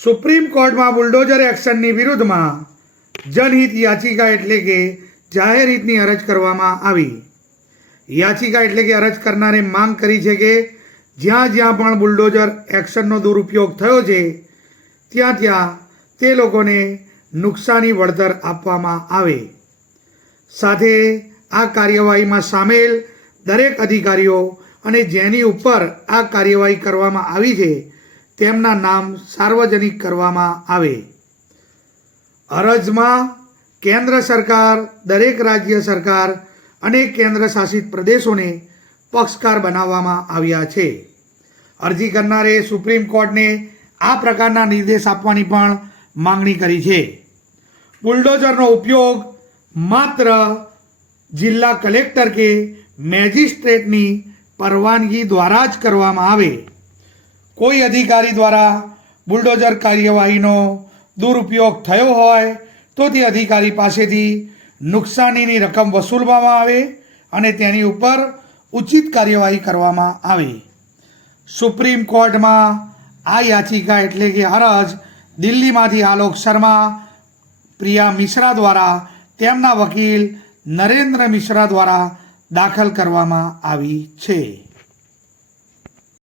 Supreme કોર્ટમાં bulldozer એક્શનની વિરુદ્ધમાં જનહિત યાચિકા એટલે કે જાહેર હિતની અરજ કરવામાં આવી. યાચિકા એટલે કે અરજ કરનારે માંગ કરી છે કે જ્યાં જ્યાં પણ બુલડોઝર એક્શનનો દુરુપયોગ થયો છે ત્યાં તે લોકોને નુકસાની વળતર આપવામાં આવે. સાથે આ કાર્યવાહીમાં સામેલ દરેક અધિકારીઓ અને જેની ઉપર આ કાર્યવાહી કરવામાં આવી છે તેમના નામ સાર્વજનિક કરવામાં આવે. અરજમાં કેન્દ્ર સરકાર, દરેક રાજ્ય સરકાર અને કેન્દ્ર શાસિત પ્રદેશોને પક્ષકાર બનાવવામાં આવ્યા છે. અરજી કરનારે સુપ્રીમ કોર્ટને આ પ્રકારના નિર્દેશ આપવાની પણ માંગણી કરી છે. બુલડોઝરનો ઉપયોગ માત્ર જિલ્લા કલેક્ટર કે મેજિસ્ટ્રેટની પરવાનગી દ્વારા જ કરવામાં આવે. કોઈ અધિકારી દ્વારા બુલડોઝર કાર્યવાહીનો દુરુપયોગ થયો હોય તો તે અધિકારી પાસેથી નુકસાનીની રકમ વસૂલવામાં આવે અને તેની ઉપર ઉચિત કાર્યવાહી કરવામાં આવે. સુપ્રીમ કોર્ટમાં આ યાચિકા એટલે કે અરજ દિલ્હીમાંથી આલોક શર્મા, પ્રિયા મિશ્રા દ્વારા તેમના વકીલ નરેન્દ્ર મિશ્રા દ્વારા દાખલ કરવામાં આવી છે.